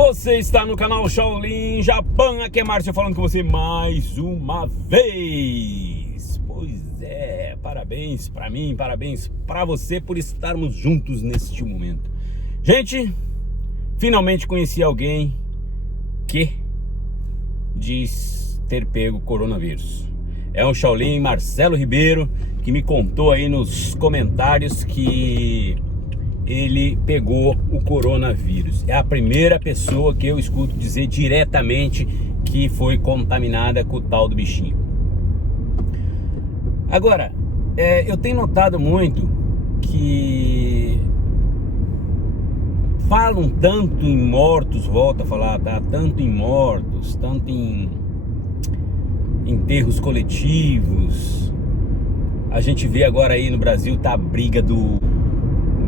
Você está no canal Shaolin Japão, aqui é Márcio falando com você mais uma vez. Pois é, parabéns para mim, parabéns para você por estarmos juntos neste momento. Gente, finalmente conheci alguém que diz ter pego coronavírus. É o Shaolin Marcelo Ribeiro, que me contou aí nos comentários que ele pegou o coronavírus. É a primeira pessoa que eu escuto dizer diretamente que foi contaminada com o tal do bichinho. Agora, eu tenho notado muito que falam tanto em mortos, volta a falar, tá? Tanto em mortos, tanto em enterros coletivos. A gente vê agora aí no Brasil, tá a briga do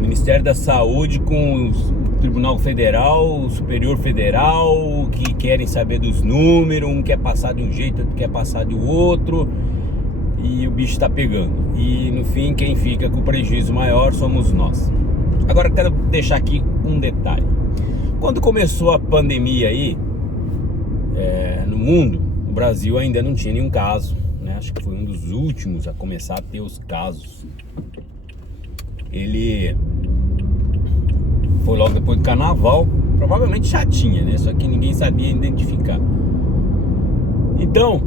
Ministério da Saúde com o Tribunal Federal, o Superior Federal, que querem saber dos números, um quer passar de um jeito, outro quer passar de outro, e o bicho tá pegando. E no fim, quem fica com o prejuízo maior somos nós. Agora eu quero deixar aqui um detalhe. Quando começou a pandemia aí, no mundo, o Brasil ainda não tinha nenhum caso, né? Acho que foi um dos últimos a começar a ter os casos. Ele foi logo depois do carnaval, provavelmente já tinha, né? Só que ninguém sabia identificar. Então,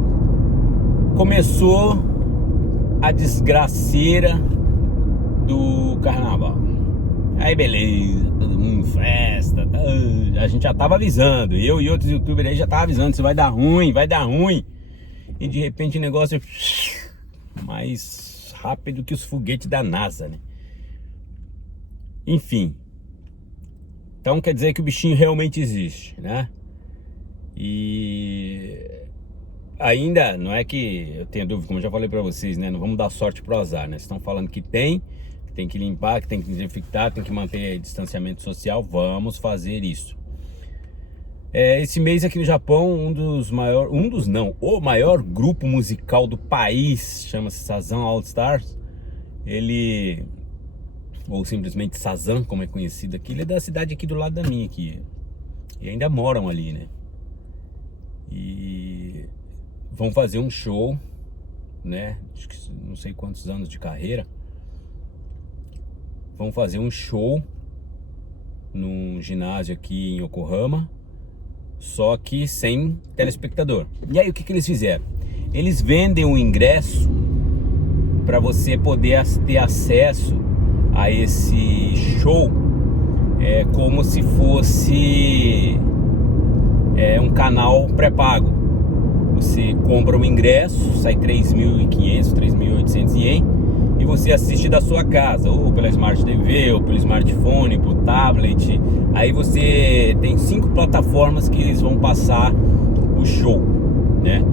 começou a desgraceira do carnaval. Aí beleza, todo mundo festa, a gente já tava avisando, eu e outros youtubers aí já tava avisando, se vai dar ruim, vai dar ruim. E de repente o negócio mais rápido que os foguetes da NASA, né? Enfim, então quer dizer que o bichinho realmente existe, né? E ainda não é que eu tenha dúvida, como eu já falei pra vocês, né? Não vamos dar sorte pro azar, né? Vocês estão falando que tem que limpar, que tem que desinfectar, tem que manter distanciamento social, vamos fazer isso. Esse mês aqui no Japão, o maior grupo musical do país, chama-se Sazan All Stars, ele... ou simplesmente Sazan, como é conhecido aqui, ele é da cidade aqui do lado da minha aqui, e ainda moram ali, né? E vão fazer um show, né? Acho que não sei quantos anos de carreira. Vão fazer um show num ginásio aqui em Yokohama, só que sem telespectador. E aí o que eles fizeram? Eles vendem um ingresso para você poder ter acesso a esse show, como se fosse um canal pré-pago. Você compra um ingresso, sai 3.500, 3.800 ien, e você assiste da sua casa, ou pela Smart TV, ou pelo smartphone, por tablet. Aí você tem 5 plataformas que eles vão passar o show, né?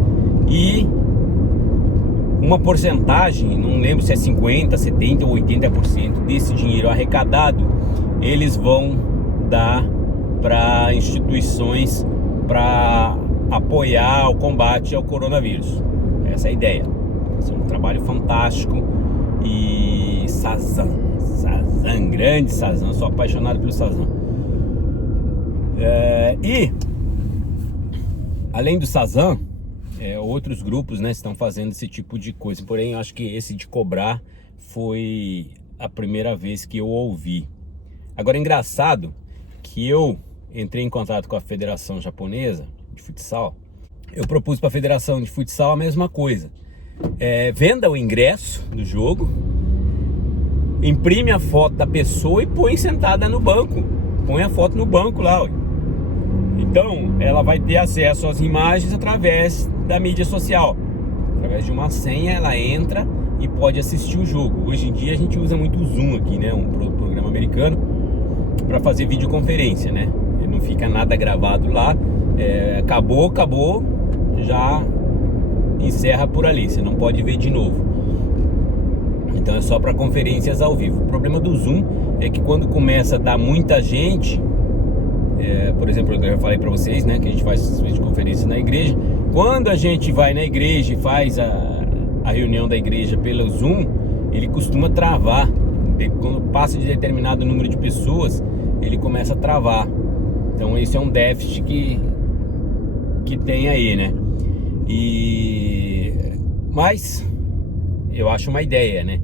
E uma porcentagem, não lembro se é 50%, 70% ou 80% desse dinheiro arrecadado, eles vão dar para instituições para apoiar o combate ao coronavírus. Essa é a ideia. Esse é um trabalho fantástico. E Sazan, grande Sazan, eu sou apaixonado pelo Sazan. E além do Sazan, outros grupos, né, estão fazendo esse tipo de coisa. Porém, eu acho que esse de cobrar foi a primeira vez que eu ouvi. Agora, é engraçado que eu entrei em contato com a Federação Japonesa de Futsal. Eu propus para a Federação de Futsal a mesma coisa. Venda o ingresso do jogo, imprime a foto da pessoa e põe sentada no banco. Põe a foto no banco lá. Então, ela vai ter acesso às imagens através da mídia social. Através de uma senha, ela entra e pode assistir o jogo. Hoje em dia a gente usa muito o Zoom aqui, né? Um programa americano para fazer videoconferência, né? Não fica nada gravado lá. Acabou, já encerra por ali. Você não pode ver de novo. Então é só para conferências ao vivo. O problema do Zoom é que quando começa a dar muita gente, por exemplo, eu já falei para vocês, né, que a gente faz videoconferências na igreja. Quando a gente vai na igreja e faz a reunião da igreja pelo Zoom, ele costuma travar. Quando passa de determinado número de pessoas, ele começa a travar. Então esse é um déficit que tem aí, né? Mas eu acho uma ideia, né?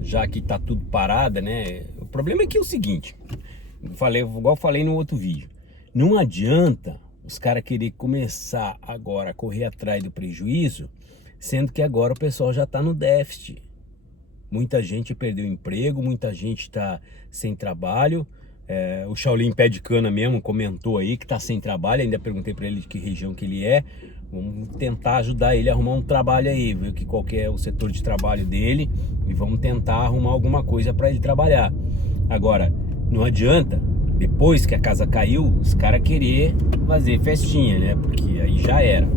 Já que tá tudo parado, né? O problema é que é o seguinte, igual eu falei no outro vídeo, não adianta os caras querer começar agora a correr atrás do prejuízo, sendo que agora o pessoal já tá no déficit. Muita gente perdeu emprego, muita gente tá sem trabalho. O Shaolin Pé de Cana mesmo comentou aí que tá sem trabalho. Ainda perguntei para ele de que região que ele é. Vamos tentar ajudar ele a arrumar um trabalho aí, ver qual que é o setor de trabalho dele e vamos tentar arrumar alguma coisa para ele trabalhar. Agora, não adianta, depois que a casa caiu, os caras querer fazer festinha, né? Porque aí já era.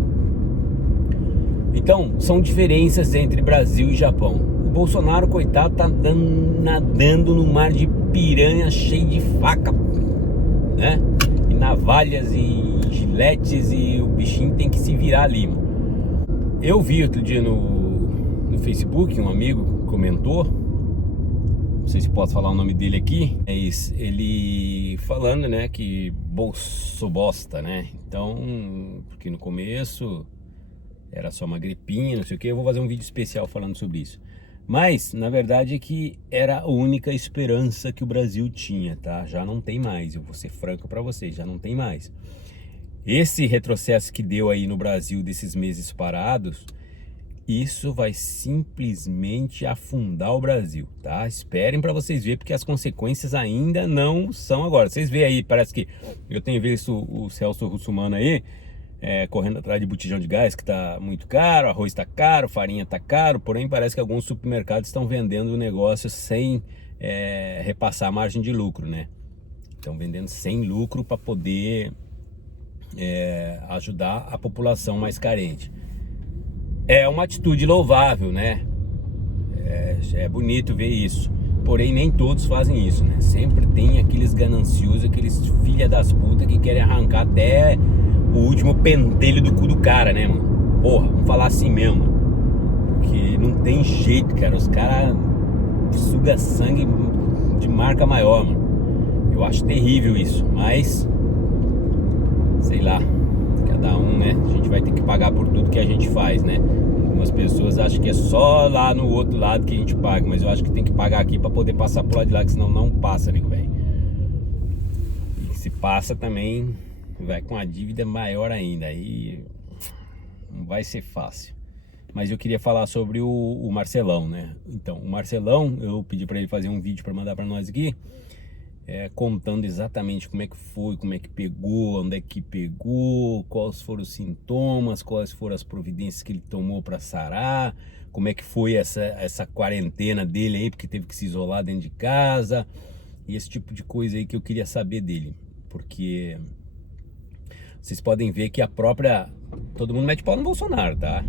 Então, são diferenças entre Brasil e Japão. O Bolsonaro, coitado, tá nadando no mar de piranha cheio de faca, né? E navalhas e giletes, e o bichinho tem que se virar ali, mano. Eu vi outro dia no Facebook, um amigo comentou, não sei se posso falar o nome dele aqui, mas ele falando, né, que bolso bosta, né? Então, porque no começo era só uma gripinha, não sei o que, eu vou fazer um vídeo especial falando sobre isso. Mas, na verdade, é que era a única esperança que o Brasil tinha, tá? Já não tem mais, eu vou ser franco pra vocês, já não tem mais. Esse retrocesso que deu aí no Brasil desses meses parados, isso vai simplesmente afundar o Brasil, tá? Esperem pra vocês verem, porque as consequências ainda não são agora. Vocês veem aí, parece que eu tenho visto o Celso Russomano aí, correndo atrás de botijão de gás que tá muito caro, arroz tá caro, farinha tá caro, porém parece que alguns supermercados estão vendendo o negócio sem repassar a margem de lucro, né? Estão vendendo sem lucro para poder ajudar a população mais carente. É uma atitude louvável, né? É bonito ver isso, porém nem todos fazem isso, né? Sempre tem aqueles gananciosos, aqueles filha das putas que querem arrancar até o último pentelho do cu do cara, né, mano? Porra, vamos falar assim mesmo, mano. Porque não tem jeito, cara. Os caras sugam sangue de marca maior, mano. Eu acho terrível isso, mas sei lá, cada um, né? A gente vai ter que pagar por tudo que a gente faz, né? Algumas pessoas acham que é só lá no outro lado que a gente paga, mas eu acho que tem que pagar aqui pra poder passar pro lado de lá, que senão não passa, nego, velho. E se passa também, vai com a dívida maior ainda, aí não vai ser fácil. Mas eu queria falar sobre o Marcelão, né? Então, o Marcelão, eu pedi para ele fazer um vídeo para mandar para nós aqui, contando exatamente como é que foi, como é que pegou, onde é que pegou, quais foram os sintomas, quais foram as providências que ele tomou para sarar, como é que foi essa quarentena dele aí, porque teve que se isolar dentro de casa, e esse tipo de coisa aí que eu queria saber dele, porque vocês podem ver que todo mundo mete pau no Bolsonaro, tá?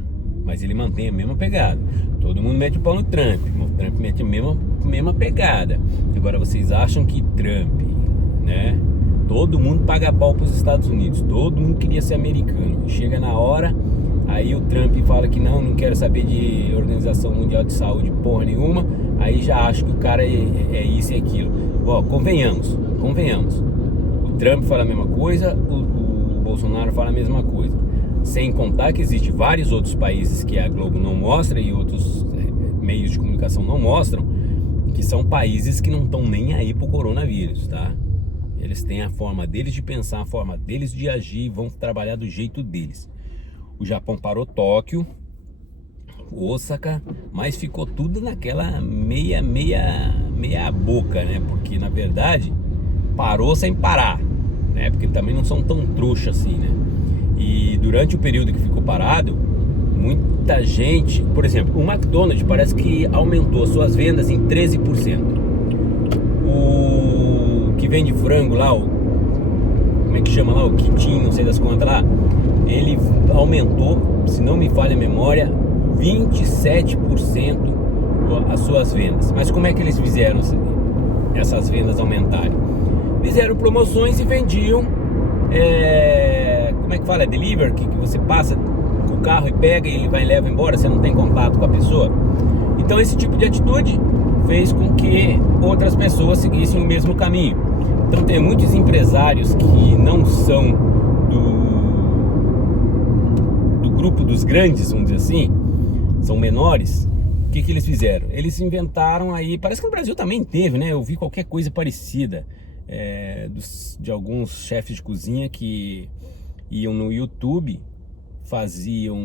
Mas ele mantém a mesma pegada. Todo mundo mete pau no Trump. O Trump mete a mesma pegada. Agora, vocês acham que Trump, né? Todo mundo paga pau pros Estados Unidos. Todo mundo queria ser americano. Chega na hora, aí o Trump fala que não quero saber de Organização Mundial de Saúde porra nenhuma. Aí já acho que o cara é isso e aquilo. Ó, convenhamos. O Trump fala a mesma coisa, o Bolsonaro fala a mesma coisa. Sem contar que existe vários outros países que a Globo não mostra e outros meios de comunicação não mostram, que são países que não estão nem aí pro coronavírus, tá? Eles têm a forma deles de pensar, a forma deles de agir, vão trabalhar do jeito deles. O Japão parou Tóquio, Osaka, mas ficou tudo naquela meia boca, né? Porque na verdade parou sem parar, né? Porque também não são tão trouxa assim, né? E durante o período que ficou parado, muita gente, por exemplo, o McDonald's parece que aumentou suas vendas em 13%. O que vende frango lá, como é que chama lá, o Quitinho, não sei das quantas lá, ele aumentou, se não me falha a memória, 27% as suas vendas. Mas como é que eles fizeram essas vendas aumentarem? Fizeram promoções e vendiam, como é que fala? Delivery, que você passa com o carro e pega e ele vai e leva embora, você não tem contato com a pessoa. Então esse tipo de atitude fez com que outras pessoas seguissem o mesmo caminho. Então tem muitos empresários que não são do grupo dos grandes, vamos dizer assim, são menores. O que eles fizeram? Eles inventaram aí, parece que no Brasil também teve, né? Eu vi qualquer coisa parecida, de alguns chefes de cozinha que iam no YouTube, faziam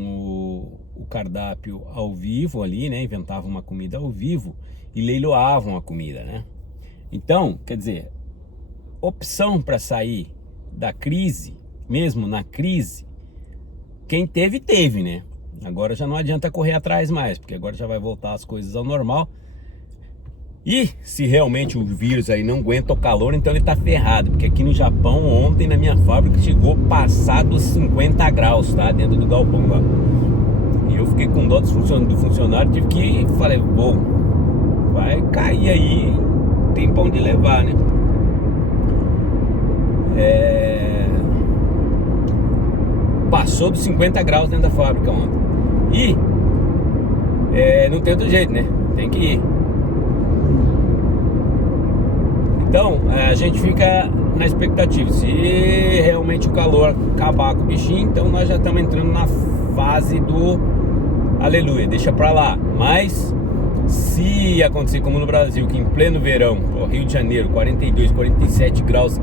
o cardápio ao vivo ali, né? Inventavam uma comida ao vivo e leiloavam a comida, né? Então, quer dizer, opção para sair da crise, mesmo na crise, quem teve, né? Agora já não adianta correr atrás mais, porque agora já vai voltar as coisas ao normal. E se realmente o vírus aí não aguenta o calor, então ele tá ferrado, porque aqui no Japão ontem na minha fábrica chegou passar dos 50 graus, tá? Dentro do galpão lá. E eu fiquei com dó do funcionário, tive que, falei, bom, vai cair aí, tem pão de levar, né? Passou dos 50 graus dentro da fábrica ontem. E não tem outro jeito, né? Tem que ir. Então a gente fica na expectativa. Se realmente o calor acabar com o bichinho, então nós já estamos entrando na fase do aleluia, deixa pra lá. Mas se acontecer como no Brasil, que em pleno verão, Rio de Janeiro, 42, 47 graus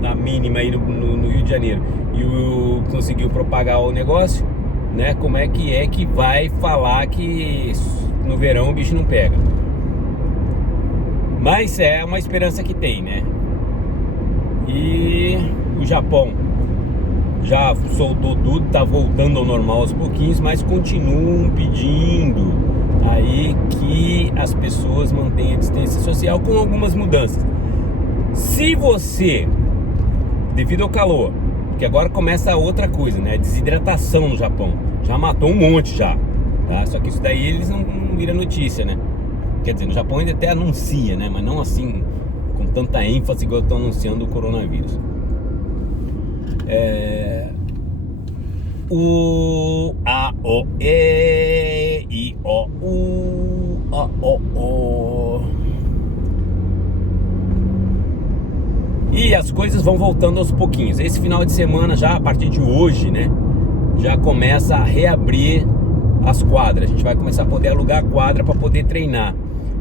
na mínima aí no Rio de Janeiro, e conseguiu propagar o negócio, né? Como é que vai falar que no verão o bicho não pega? Mas é uma esperança que tem, né? E o Japão já soltou tudo, tá voltando ao normal aos pouquinhos, mas continuam pedindo aí que as pessoas mantenham a distância social com algumas mudanças. Se você, devido ao calor, porque agora começa outra coisa, né? Desidratação no Japão. Já matou um monte já, tá? Só que isso daí eles não viram notícia, né? Quer dizer, no Japão ainda até anuncia, né? Mas não assim, com tanta ênfase igual estão anunciando o coronavírus. O A, O, E, I, O, U, A, O, O. E as coisas vão voltando aos pouquinhos. Esse final de semana, já a partir de hoje, né, já começa a reabrir as quadras. A gente vai começar a poder alugar a quadra para poder treinar.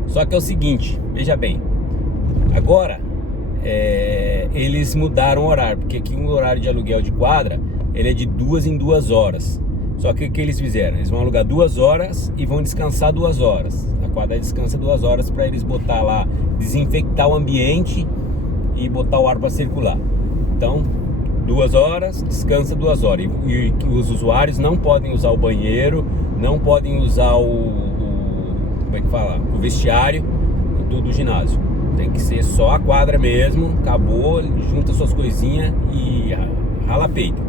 Só que é o seguinte, veja bem, agora eles mudaram o horário, porque aqui o horário de aluguel de quadra, ele é de 2 em 2 horas. Só que o que eles fizeram? Eles vão alugar 2 horas e vão descansar 2 horas. A quadra descansa 2 horas para eles botar lá, desinfectar o ambiente e botar o ar para circular. Então 2 horas, descansa 2 horas. E os usuários não podem usar o banheiro, não podem usar como é que fala? O vestiário do ginásio. Tem que ser só a quadra mesmo. Acabou, junta suas coisinhas e rala peito.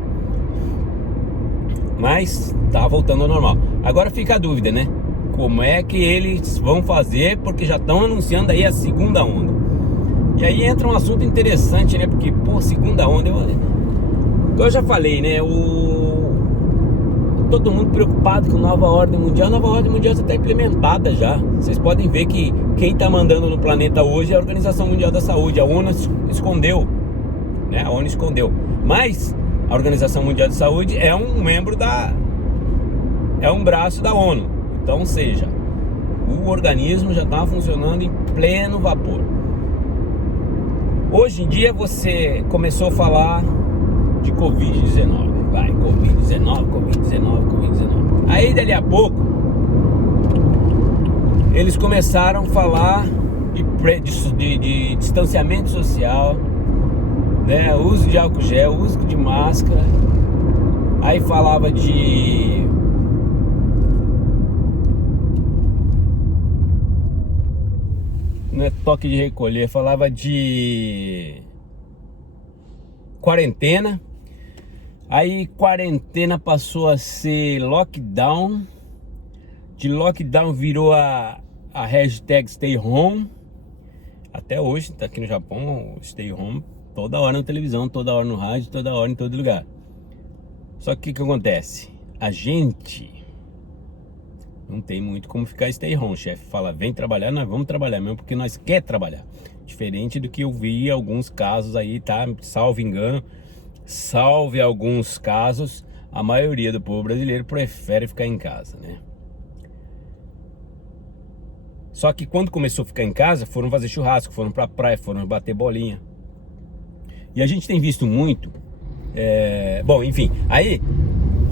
Mas tá voltando ao normal. Agora fica a dúvida, né? Como é que eles vão fazer? Porque já estão anunciando aí a segunda onda. E aí entra um assunto interessante, né? Porque, pô, segunda onda, eu já falei, né? Todo mundo preocupado com nova ordem mundial. A nova ordem mundial já está implementada já. Vocês podem ver que quem está mandando no planeta hoje é a Organização Mundial da Saúde. A ONU escondeu, né? A ONU escondeu. Mas a Organização Mundial da Saúde é um membro é um braço da ONU. Então, ou seja, o organismo já está funcionando em pleno vapor. Hoje em dia você começou a falar de Covid-19. Vai, Covid-19. Aí dali a pouco eles começaram a falar de distanciamento social, né? Uso de álcool gel, uso de máscara. Aí falava de não é toque de recolher, falava de quarentena. Aí quarentena passou a ser lockdown. De lockdown virou a hashtag stay home. Até hoje, tá aqui no Japão, stay home toda hora na televisão, toda hora no rádio, toda hora em todo lugar. Só que o que acontece? A gente não tem muito como ficar stay home. O chefe fala, vem trabalhar, nós vamos trabalhar mesmo, porque nós quer trabalhar. Diferente do que eu vi em alguns casos aí, tá? Salvo engano, salve alguns casos, a maioria do povo brasileiro prefere ficar em casa, né? Só que quando começou a ficar em casa, foram fazer churrasco, foram pra praia, foram bater bolinha. E a gente tem visto muito, bom, enfim, aí,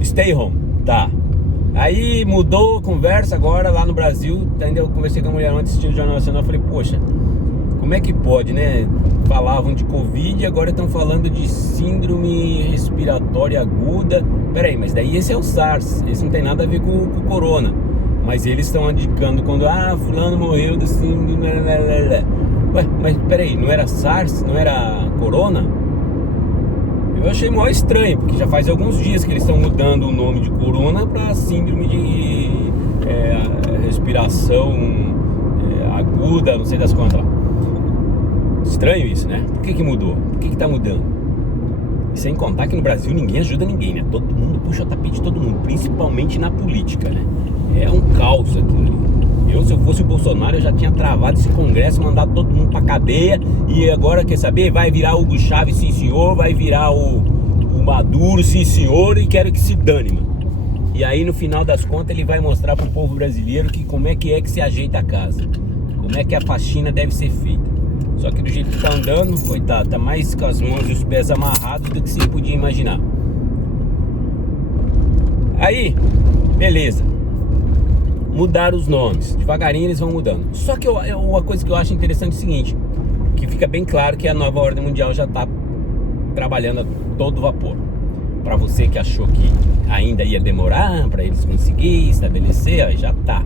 stay home, tá? Aí mudou a conversa agora lá no Brasil, ainda eu conversei com a mulher antes de Jornal Nacional, falei, poxa, como é que pode, né? Falavam de Covid e agora estão falando de síndrome respiratória aguda. Peraí, mas daí esse é o SARS, esse não tem nada a ver com o corona. Mas eles estão indicando quando, fulano morreu do síndrome... Ué, mas peraí, não era SARS? Não era corona? Eu achei mó estranho, porque já faz alguns dias que eles estão mudando o nome de corona para síndrome de respiração aguda, não sei das quantas lá. Estranho isso, né? Por que mudou? Por que tá mudando? E sem contar que no Brasil ninguém ajuda ninguém, né? Todo mundo puxa o tapete de todo mundo, principalmente na política, né? É um caos aquilo ali. Se eu fosse o Bolsonaro, eu já tinha travado esse congresso, mandado todo mundo pra cadeia. E agora, quer saber? Vai virar o Hugo Chávez, sim senhor. Vai virar o Maduro, sim senhor. E quero que se dane, mano. E aí, no final das contas, ele vai mostrar pro povo brasileiro como é que se ajeita a casa. Como é que a faxina deve ser feita. Só que do jeito que tá andando, coitado, tá mais com as mãos e os pés amarrados do que se podia imaginar. Aí, beleza. Mudaram os nomes, devagarinho eles vão mudando. Só que uma coisa que eu acho interessante é o seguinte, que fica bem claro que a nova ordem mundial já tá trabalhando a todo vapor. Para você que achou que ainda ia demorar para eles conseguirem estabelecer, já tá.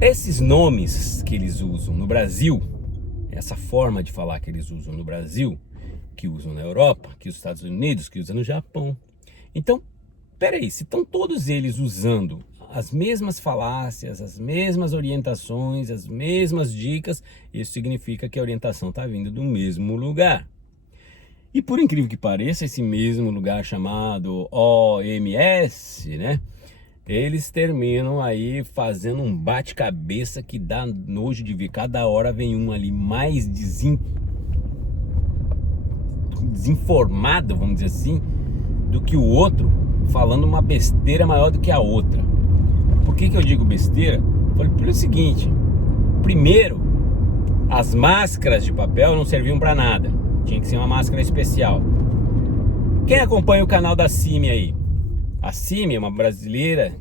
Esses nomes que eles usam no Brasil, essa forma de falar que eles usam no Brasil, que usam na Europa, que os Estados Unidos, que usam no Japão. Então, peraí, se estão todos eles usando as mesmas falácias, as mesmas orientações, as mesmas dicas, isso significa que a orientação está vindo do mesmo lugar. E por incrível que pareça, esse mesmo lugar chamado OMS, né? Eles terminam aí fazendo um bate-cabeça que dá nojo de ver. Cada hora vem um ali mais desinformado, vamos dizer assim, do que o outro, falando uma besteira maior do que a outra. Por que eu digo besteira? Pelo seguinte, primeiro, as máscaras de papel não serviam para nada. Tinha que ser uma máscara especial. Quem acompanha o canal da Simi aí? A Simi é uma brasileira,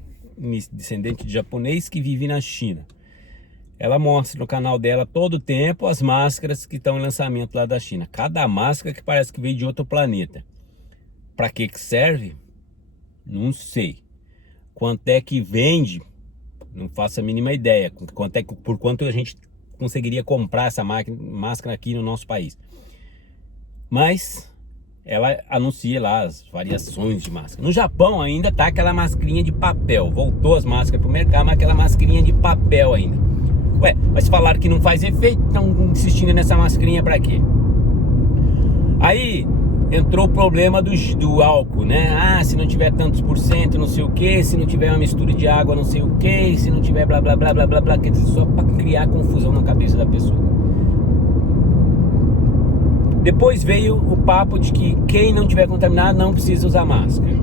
descendente de japonês que vive na China. Ela mostra no canal dela todo o tempo as máscaras que estão em lançamento lá da China. Cada máscara que parece que veio de outro planeta. Para que serve? Não sei. Quanto é que vende? Não faço a mínima ideia. Por quanto a gente conseguiria comprar essa máscara aqui no nosso país. Mas ela anuncia lá as variações de máscara. No Japão ainda tá aquela mascarinha de papel. Voltou as máscaras pro mercado, mas aquela mascarinha de papel ainda. Ué, mas falaram que não faz efeito, estão insistindo nessa mascarinha pra quê? Aí entrou o problema do álcool, né? Se não tiver tantos por cento, não sei o que, se não tiver uma mistura de água, não sei o que, se não tiver blá blá blá blá blá blá, quer dizer, só pra criar confusão na cabeça da pessoa. Depois veio o papo de que quem não tiver contaminado não precisa usar máscara.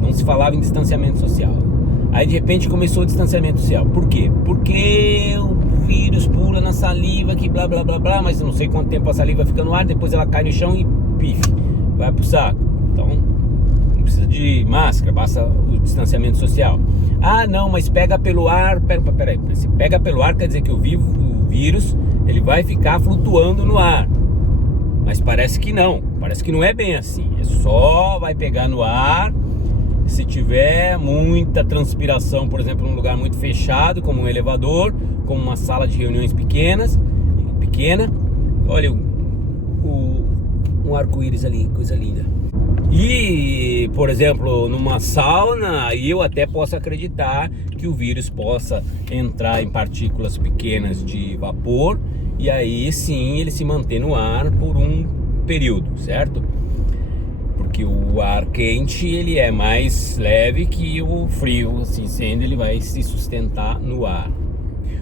Não se falava em distanciamento social. Aí de repente começou o distanciamento social. Por quê? Porque o vírus pula na saliva, que blá blá blá blá, mas eu não sei quanto tempo a saliva fica no ar, depois ela cai no chão e pife, vai pro saco. Então não precisa de máscara, basta o distanciamento social. Não, mas pega pelo ar. Peraí, se pega pelo ar quer dizer que o vírus ele vai ficar flutuando no ar. Mas parece que não é bem assim. É só vai pegar no ar se tiver muita transpiração, por exemplo, num lugar muito fechado, como um elevador, como uma sala de reuniões pequena. Olha um arco-íris ali, coisa linda. E, por exemplo, numa sauna, aí eu até posso acreditar que o vírus possa entrar em partículas pequenas de vapor e aí sim ele se mantém no ar por um período, certo? Porque o ar quente ele é mais leve que o frio, assim sendo, ele vai se sustentar no ar.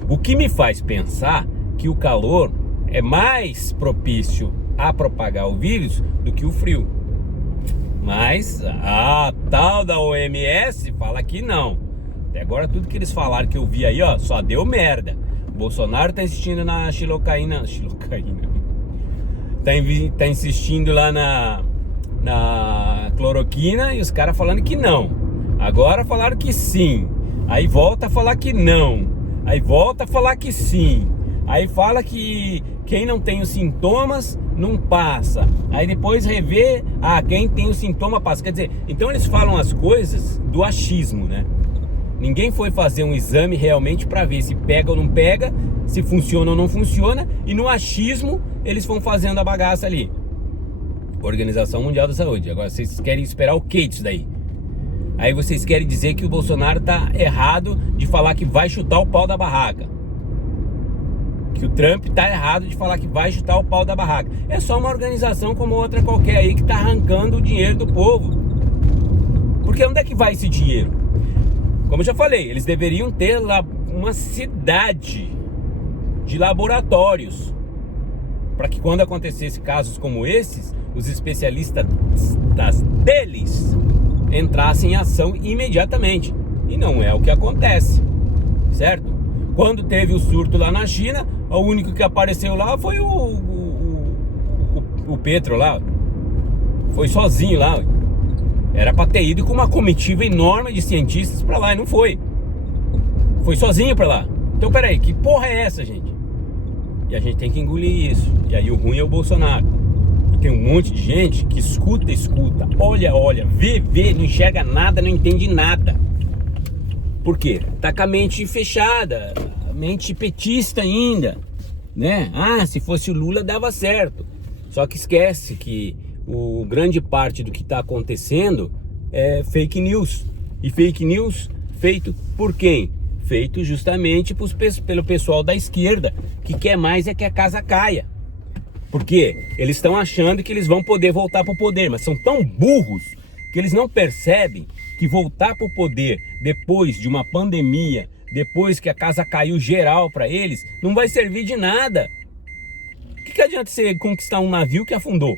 O que me faz pensar que o calor é mais propício a propagar o vírus do que o frio. Mas a tal da OMS fala que não. Até agora tudo que eles falaram que eu vi aí, ó, só deu merda. O Bolsonaro tá insistindo na xilocaína. Tá insistindo lá na cloroquina e os caras falando que não. Agora falaram que sim. Aí volta a falar que não. Aí volta a falar que sim. Aí fala que quem não tem os sintomas não passa. Aí depois revê, quem tem o sintoma passa. Quer dizer, então eles falam as coisas do achismo, né? Ninguém foi fazer um exame realmente para ver se pega ou não pega, se funciona ou não funciona, e no achismo eles vão fazendo a bagaça ali. Organização Mundial da Saúde. Agora vocês querem esperar o que disso daí? Aí vocês querem dizer que o Bolsonaro tá errado de falar que vai chutar o pau da barraca. Que o Trump tá errado de falar que vai chutar o pau da barraca. É só uma organização como outra qualquer aí que tá arrancando o dinheiro do povo. Porque onde é que vai esse dinheiro? Como eu já falei, eles deveriam ter lá uma cidade de laboratórios para que quando acontecesse casos como esses, os especialistas deles entrassem em ação imediatamente. E não é o que acontece, certo? Quando teve o surto lá na China, o único que apareceu lá foi o Petro lá. Foi sozinho lá. Era pra ter ido com uma comitiva enorme de cientistas pra lá e não foi. Foi sozinho pra lá. Então peraí, que porra é essa, gente? E a gente tem que engolir isso. E aí o ruim é o Bolsonaro. E tem um monte de gente que escuta, olha, vê, não enxerga nada, não entende nada. Por quê? Tá com a mente fechada, a mente petista ainda, né? Se fosse o Lula dava certo. Só que esquece que grande parte do que está acontecendo é fake news. E fake news feito por quem? Feito justamente pelo pessoal da esquerda, que quer mais é que a casa caia. Porque eles estão achando que eles vão poder voltar para o poder, mas são tão burros que eles não percebem que voltar para o poder depois de uma pandemia, depois que a casa caiu geral para eles, não vai servir de nada. O que adianta você conquistar um navio que afundou?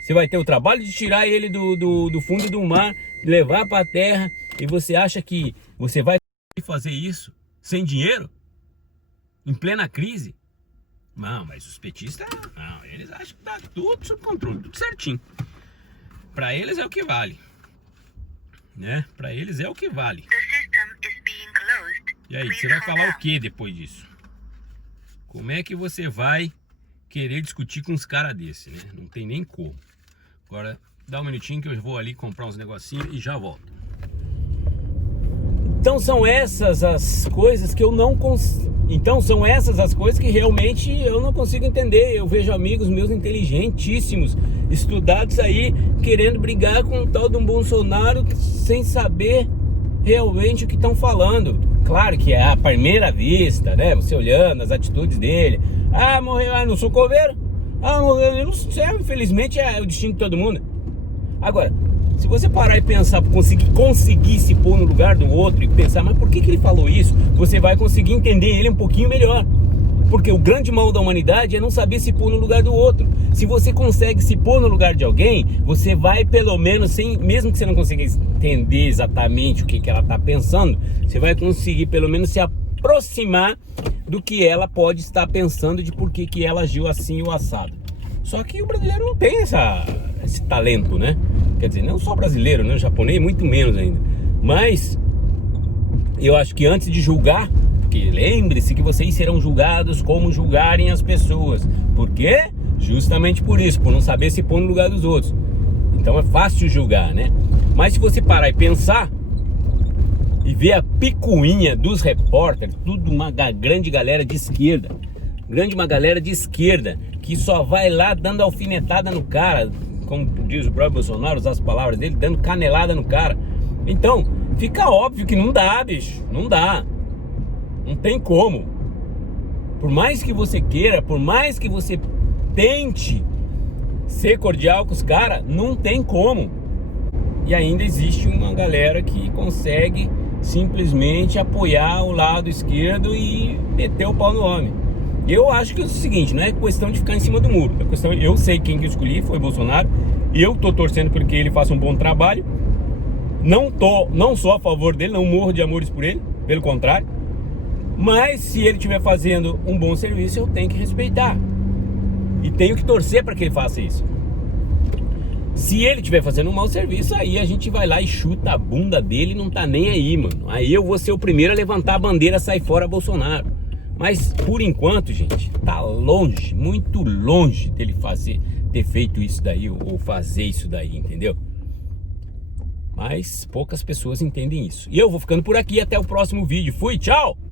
Você vai ter o trabalho de tirar ele do fundo do mar, levar para a terra, e você acha que você vai fazer isso sem dinheiro? Em plena crise? Não, mas os petistas, não, eles acham que tá tudo sob controle, tudo certinho. Para eles é o que vale. Né? Para eles é o que vale. E aí, você vai falar o que depois disso? Como é que você vai querer discutir com uns caras desse, né? Não tem nem como. Agora, dá um minutinho que eu vou ali comprar uns negocinhos e já volto. Então são essas as coisas que eu não consigo. Então são essas as coisas que realmente eu não consigo entender. Eu vejo amigos meus inteligentíssimos, estudados aí, querendo brigar com o tal de um Bolsonaro sem saber realmente o que estão falando. Claro que é à primeira vista, né? Você olhando as atitudes dele. Morreu, não sou coveiro. Morreu, eu não sei, infelizmente é o destino de todo mundo. Agora, se você parar e pensar, conseguir se pôr no lugar do outro e pensar, mas por que ele falou isso? Você vai conseguir entender ele um pouquinho melhor. Porque o grande mal da humanidade é não saber se pôr no lugar do outro. Se você consegue se pôr no lugar de alguém, você vai pelo menos, mesmo que você não consiga entender exatamente o que ela está pensando, você vai conseguir pelo menos se aproximar do que ela pode estar pensando, de por que ela agiu assim ou assado. Só que o brasileiro não tem esse talento, né? Quer dizer, não só brasileiro, né? O japonês muito menos ainda. Mas eu acho que antes de julgar, porque lembre-se que vocês serão julgados como julgarem as pessoas. Por quê? Justamente por isso, por não saber se pôr no lugar dos outros. Então é fácil julgar, né? Mas se você parar e pensar e ver a picuinha dos repórteres, tudo uma grande galera de esquerda, uma galera de esquerda que só vai lá dando alfinetada no cara, como diz o próprio Bolsonaro, usar as palavras dele, dando canelada no cara. Então, fica óbvio que não dá, bicho, não dá. Não tem como. Por mais que você queira, por mais que você tente ser cordial com os caras, não tem como. E ainda existe uma galera que consegue simplesmente apoiar o lado esquerdo e meter o pau no homem. Eu acho que é o seguinte, não é questão de ficar em cima do muro. É questão, eu sei quem que eu escolhi, foi Bolsonaro. E eu tô torcendo porque ele faça um bom trabalho. Não sou a favor dele, não morro de amores por ele, pelo contrário. Mas se ele estiver fazendo um bom serviço, eu tenho que respeitar. E tenho que torcer para que ele faça isso. Se ele estiver fazendo um mau serviço, aí a gente vai lá e chuta a bunda dele e não tá nem aí, mano. Aí eu vou ser o primeiro a levantar a bandeira, sair fora Bolsonaro. Mas por enquanto, gente, tá longe, muito longe dele ter feito isso daí ou fazer isso daí, entendeu? Mas poucas pessoas entendem isso. E eu vou ficando por aqui, até o próximo vídeo. Fui, tchau!